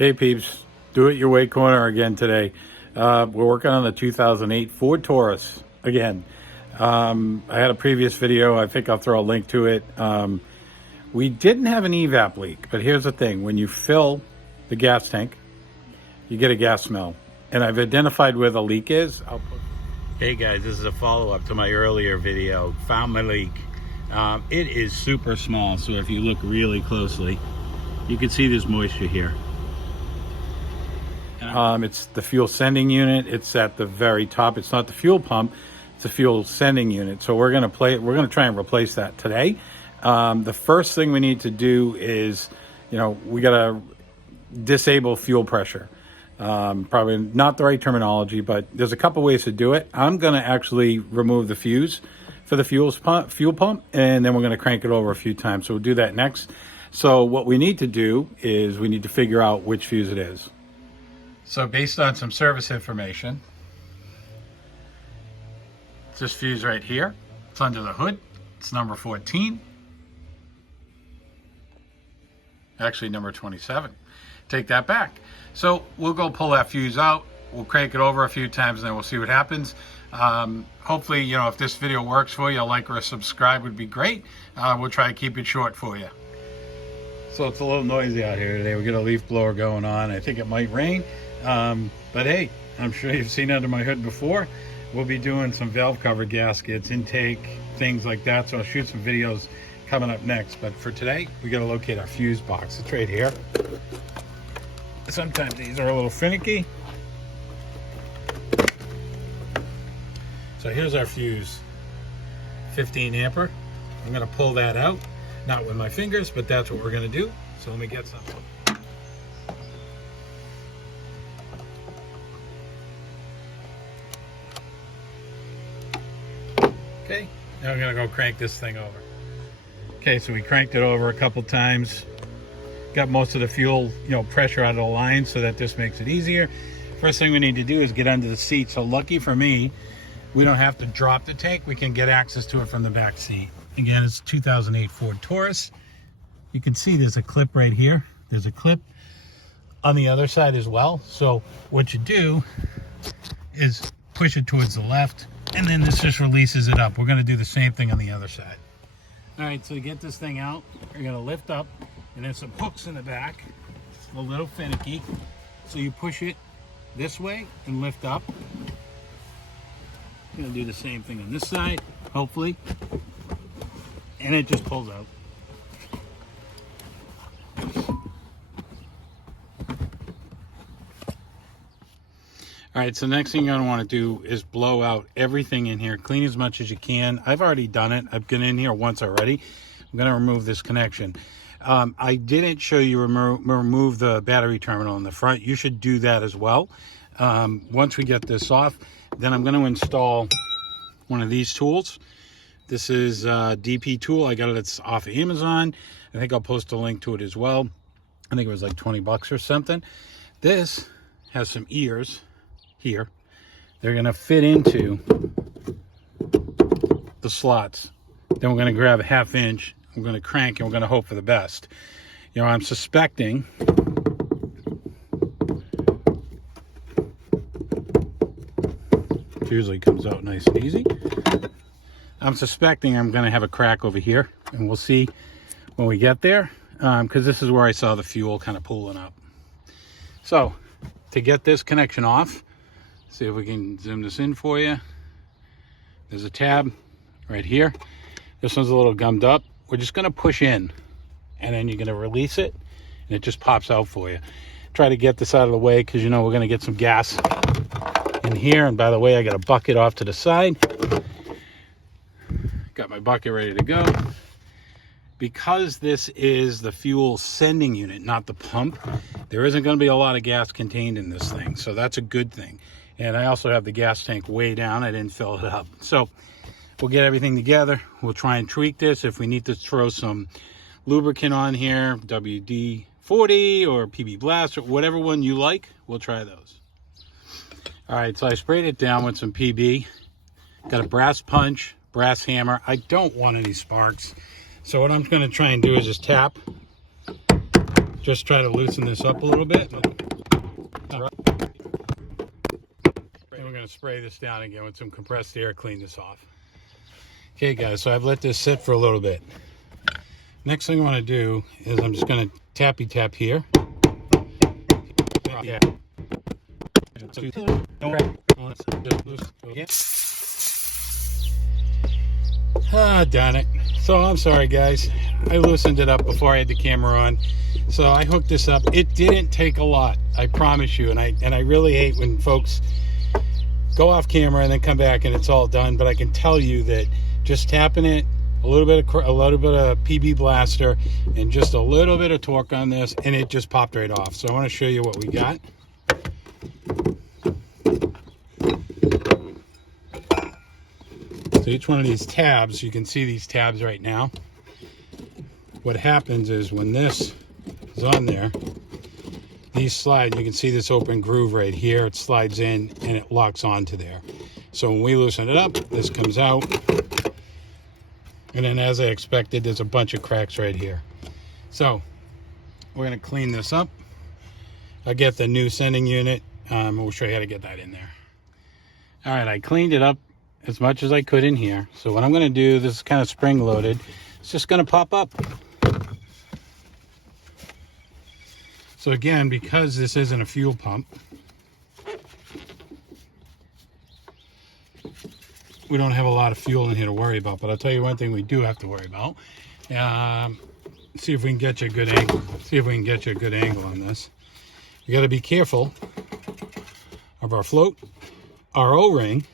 Hey peeps, Do It Your Way corner again today. We're working on the 2008 Ford Taurus again. I had a previous video, I think I'll throw a link to it. We didn't have an evap leak, but here's the thing. When you fill the gas tank, you get a gas smell. And I've identified where the leak is. Hey guys, this is a follow-up to my earlier video. Found my leak. It is super small, so if you look really closely, you can see there's moisture here. It's the fuel sending unit. It's at the very top. It's not the fuel pump. It's a fuel sending unit. So we're going to try and replace that today. The first thing we need to do is, we got to disable fuel pressure. Probably not the right terminology, but there's a couple ways to do it. I'm going to actually remove the fuse for the fuel pump, and then we're going to crank it over a few times. So we'll do that next. So what we need to do is we need to figure out which fuse it is. So based on some service information, it's this fuse right here. It's under the hood. It's number 14. Actually number 27. Take that back. So we'll go pull that fuse out. We'll crank it over a few times and then we'll see what happens. Hopefully, if this video works for you, a like or a subscribe would be great. We'll try to keep it short for you. So it's a little noisy out here today. We got a leaf blower going on. I think it might rain. But hey, I'm sure you've seen under my hood before. We'll be doing some valve cover gaskets, intake, things like that. So I'll shoot some videos coming up next. But for today, we got to locate our fuse box. It's right here. Sometimes these are a little finicky. So here's our fuse, 15 ampere. I'm going to pull that out, not with my fingers, but that's what we're going to do. So let me get some. Okay, now I'm going to go crank this thing over. Okay, so we cranked it over a couple times. Got most of the fuel, pressure out of the line, so that this makes it easier. First thing we need to do is get under the seat. So lucky for me, we don't have to drop the tank. We can get access to it from the back seat. Again, it's a 2008 Ford Taurus. You can see there's a clip right here. There's a clip on the other side as well. So what you do is push it towards the left, and then this just releases it up. We're going to do the same thing on the other side. All right, so to get this thing out, you're going to lift up, and there's some hooks in the back. It's a little finicky. So you push it this way and lift up. I'm going to do the same thing on this side, hopefully. And it just pulls out. All right, so next thing you're going to want to do is blow out everything in here. Clean as much as you can. I've already done it. I've been in here once already. I'm going to remove this connection. I didn't show you remove the battery terminal in the front. You should do that as well. Once we get this off, then I'm going to install one of these tools. This is a DP tool. I got it off of Amazon. I think I'll post a link to it as well. I think it was like 20 bucks or something. This has some ears here. They're going to fit into the slots. Then we're going to grab a 1/2 inch. We're going to crank and we're going to hope for the best. I'm suspecting it usually comes out nice and easy. I'm suspecting I'm going to have a crack over here, and we'll see when we get there, because this is where I saw the fuel kind of pooling up. So to get this connection off, see if we can zoom this in for you. There's a tab right here. This one's a little gummed up. We're just going to push in, and then you're going to release it, and it just pops out for you. Try to get this out of the way, because we're going to get some gas in here. And by the way, I got a bucket off to the side. Got my bucket ready to go. Because this is the fuel sending unit, not the pump, there isn't going to be a lot of gas contained in this thing, so that's a good thing. And I also have the gas tank way down. I didn't fill it up. So we'll get everything together. We'll try and tweak this. If we need to throw some lubricant on here, WD-40 or PB Blast or whatever one you like, we'll try those. All right, so I sprayed it down with some PB. Got a brass punch, brass hammer. I don't want any sparks. So what I'm going to try and do is just tap just try to loosen this up a little bit. And we're going to spray this down again with some compressed air, clean this off. Okay guys, so I've let this sit for a little bit. Next thing I want to do is I'm just going to tappy tap here. Ah, darn it. So I'm sorry guys, I loosened it up before I had the camera on. So I hooked this up. It didn't take a lot, I promise you. And I really hate when folks go off camera and then come back and it's all done. But I can tell you that just tapping it, a little bit of PB blaster, and just a little bit of torque on this, and it just popped right off. So I want to show you what we got. So each one of these tabs, you can see these tabs right now. What happens is when this is on there, these slide, you can see this open groove right here. It slides in and it locks onto there. So when we loosen it up, this comes out. And then as I expected, there's a bunch of cracks right here. So we're going to clean this up. I'll get the new sending unit. We'll show you how to get that in there. All right, I cleaned it up as much as I could in here. So what I'm going to do, this is kind of spring loaded. It's just going to pop up. So again, because this isn't a fuel pump, we don't have a lot of fuel in here to worry about. But I'll tell you one thing we do have to worry about. See if we can get you a good angle. See if we can get you a good angle on this. You got to be careful of our float, our O-ring,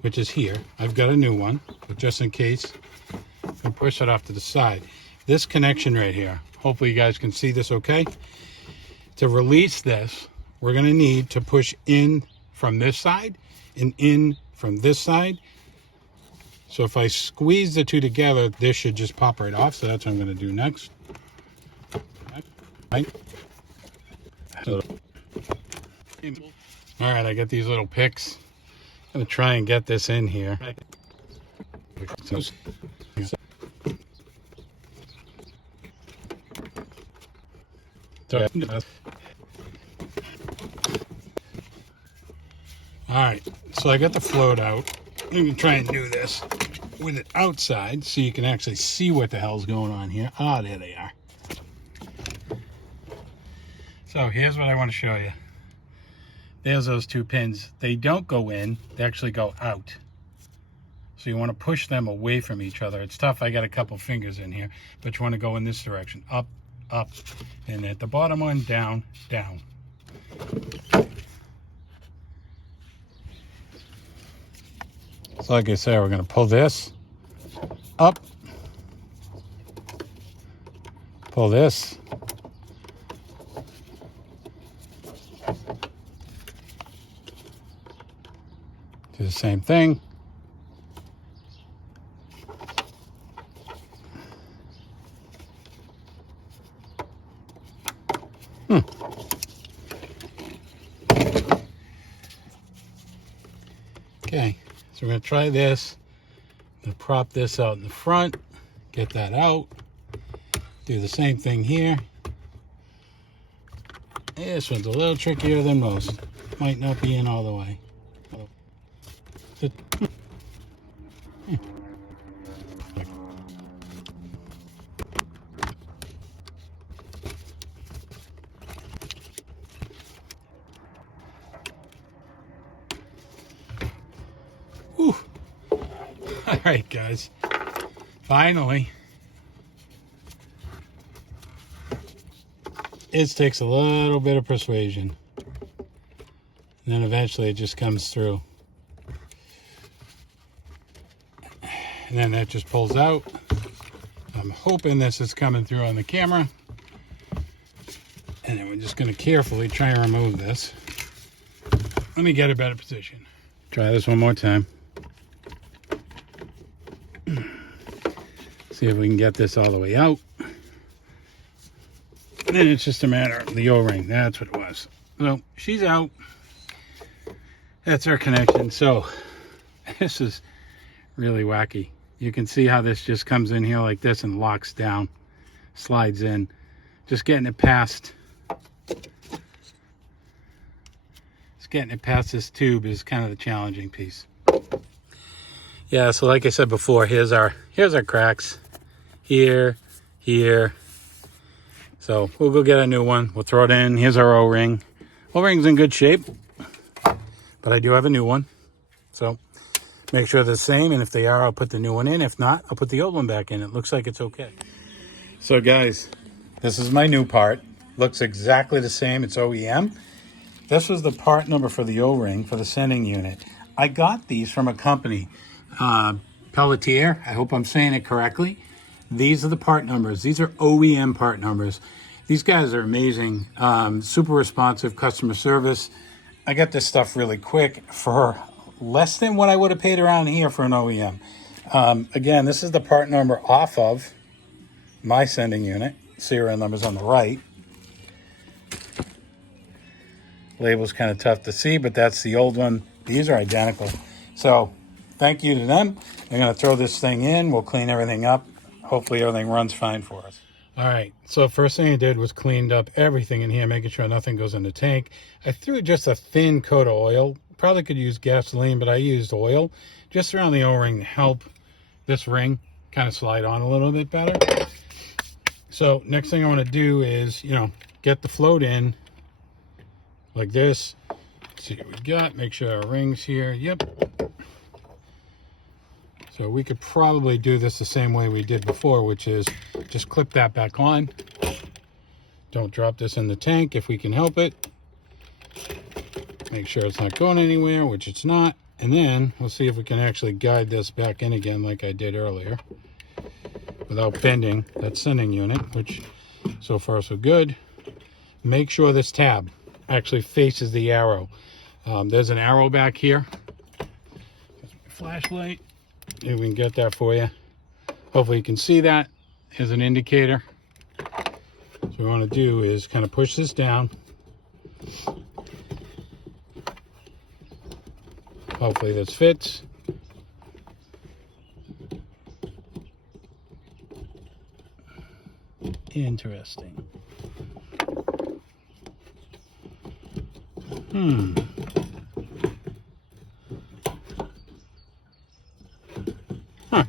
which is here. I've got a new one, but just in case, I push it off to the side. This connection right here, hopefully you guys can see this okay. To release this, we're going to need to push in from this side and in from this side. So if I squeeze the two together, this should just pop right off. So that's what I'm going to do next. Right. All right, I got these little picks. I'm going to try and get this in here. So, all right, so I got the float out. I'm going to try and do this with it outside so you can actually see what the hell's going on here. Ah, there they are. So here's what I want to show you. There's those two pins. They don't go in, they actually go out. So you want to push them away from each other. It's tough, I got a couple fingers in here, but you want to go in this direction, up, up, and at the bottom one, down, down. So like I said, we're going to pull this up, pull this, do the same thing. Okay, so we're going to try this. I'm going to prop this out in the front, get that out, do the same thing here. This one's a little trickier than most. Might not be in all the way. Whew. All right, guys. Finally. It takes a little bit of persuasion. And then eventually it just comes through. And then that just pulls out. I'm hoping this is coming through on the camera. And then we're just going to carefully try and remove this. Let me get a better position. Try this one more time. See if we can get this all the way out. And then it's just a matter of the O-ring. That's what it was. So she's out. That's our connection. So this is really wacky. You can see how this just comes in here like this and locks down, slides in. just getting it past. Just getting it past this tube is kind of the challenging piece. Yeah, so like I said before, here's our cracks. Here. So we'll go get a new one. We'll throw it in. Here's our O-ring. O-ring's in good shape, but I do have a new one. So make sure they're the same, and if they are, I'll put the new one in. If not, I'll put the old one back in. It looks like it's okay. So guys, this is my new part. Looks exactly the same. It's OEM. This was the part number for the O-ring for the sending unit. I got these from a company, Pelletier. I hope I'm saying it correctly. These are the part numbers. These are OEM part numbers. These guys are amazing. Super responsive customer service. I got this stuff really quick for less than what I would have paid around here for an OEM. Again, this is the part number off of my sending unit. Serial number's on the right. Label's kind of tough to see, but that's the old one. These are identical. So thank you to them. I'm going to throw this thing in. We'll clean everything up. Hopefully everything runs fine for us. All right, so first thing I did was cleaned up everything in here, making sure nothing goes in the tank. I threw just a thin coat of oil. Probably could use gasoline, but I used oil just around the O-ring to help this ring kind of slide on a little bit better. So next thing I want to do is, get the float in like this. See what we got. Make sure our ring's here. Yep. So we could probably do this the same way we did before, which is just clip that back on. Don't drop this in the tank if we can help it. Make sure it's not going anywhere, which it's not. And then we'll see if we can actually guide this back in again like I did earlier without bending that sending unit, which so far so good. Make sure this tab actually faces the arrow. There's an arrow back here. Flashlight. Maybe we can get that for you. Hopefully you can see that as an indicator. So what we want to do is kind of push this down. Hopefully this fits. Interesting. Huh.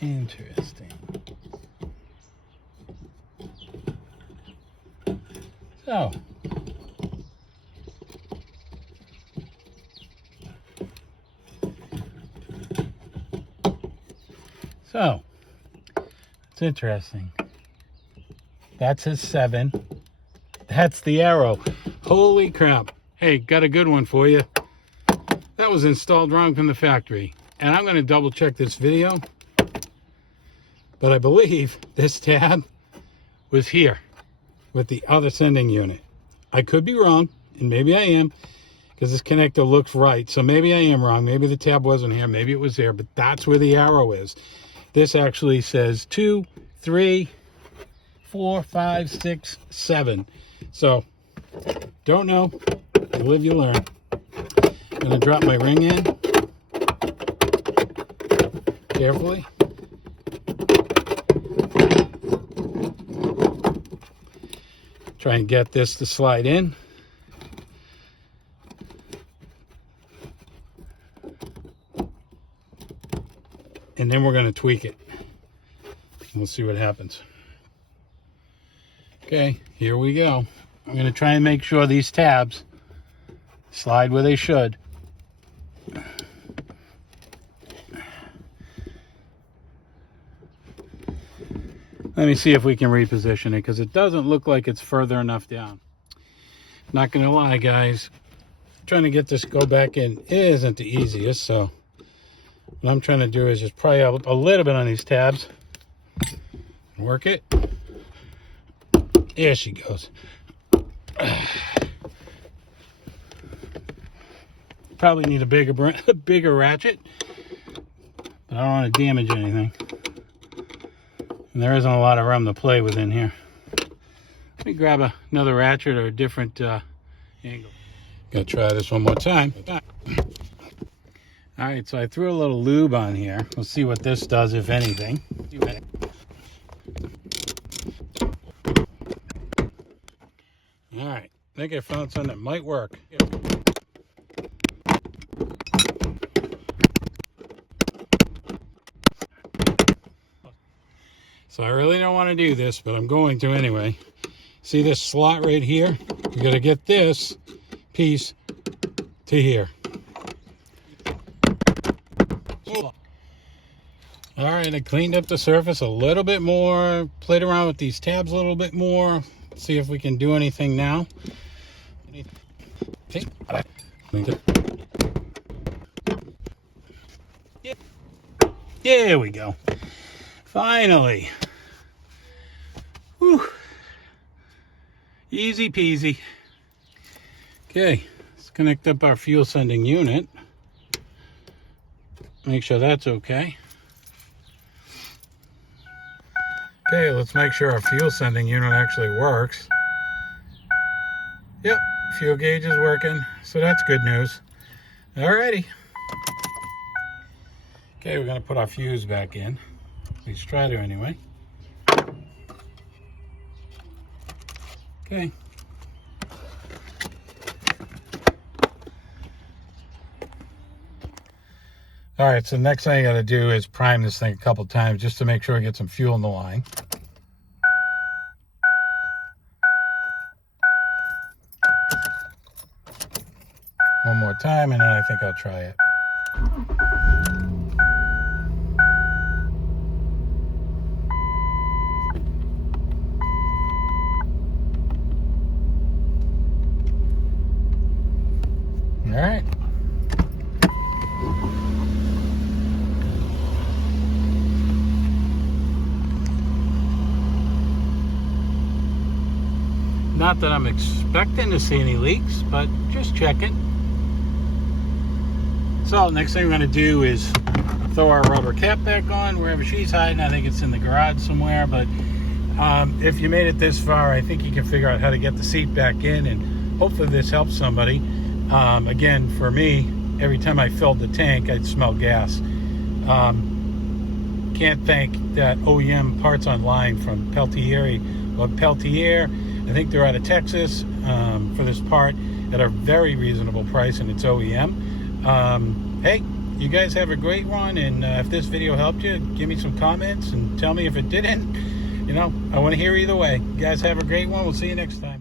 Interesting. So it's interesting. That's his 7. That's the arrow. Holy crap. Hey, got a good one for you. That was installed wrong from the factory. And I'm going to double check this video. But I believe this tab was here with the other sending unit. I could be wrong, and maybe I am, because this connector looks right. So maybe I am wrong. Maybe the tab wasn't here. Maybe it was there, but that's where the arrow is. This actually says 2, 3, 4, 5, 6, 7. So, don't know. You live, you learn. I'm going to drop my ring in carefully. Try and get this to slide in. And then we're going to tweak it. We'll see what happens. Okay, here we go. I'm going to try and make sure these tabs slide where they should. Let me see if we can reposition it, because it doesn't look like it's further enough down. Not going to lie, guys. Trying to get this go back in isn't the easiest, so what I'm trying to do is just pry up a little bit on these tabs. Work it. There she goes. Probably need a bigger ratchet, but I don't want to damage anything. And there isn't a lot of room to play with in here. Let me grab another ratchet or a different angle. Gonna try this one more time. All right, so I threw a little lube on here. We'll see what this does, if anything. All right, I think I found something that might work. So I really don't want to do this, but I'm going to anyway. See this slot right here? You got to get this piece to here. All right, I cleaned up the surface a little bit more, played around with these tabs a little bit more, see if we can do anything now. There we go. Finally. Whew. Easy peasy. Okay, let's connect up our fuel sending unit. Make sure that's okay. Okay, let's make sure our fuel sending unit actually works. Yep, fuel gauge is working, so that's good news. Alrighty. Okay, we're gonna put our fuse back in. At least try to anyway. Okay. All right, so the next thing I gotta do is prime this thing a couple times just to make sure I get some fuel in the line. One more time, and then I think I'll try it. All right. Not that I'm expecting to see any leaks, but just checking. So next thing we're going to do is throw our rubber cap back on wherever she's hiding. I think it's in the garage somewhere, but if you made it this far, I think you can figure out how to get the seat back in, and hopefully this helps somebody. Again, for me, every time I filled the tank, I'd smell gas. Can't thank that OEM parts online from Peltier. I think they're out of Texas for this part at a very reasonable price, and it's OEM. Hey, you guys have a great one, and if this video helped you, give me some comments and tell me if it didn't. You know, I want to hear either way. You guys have a great one. We'll see you next time.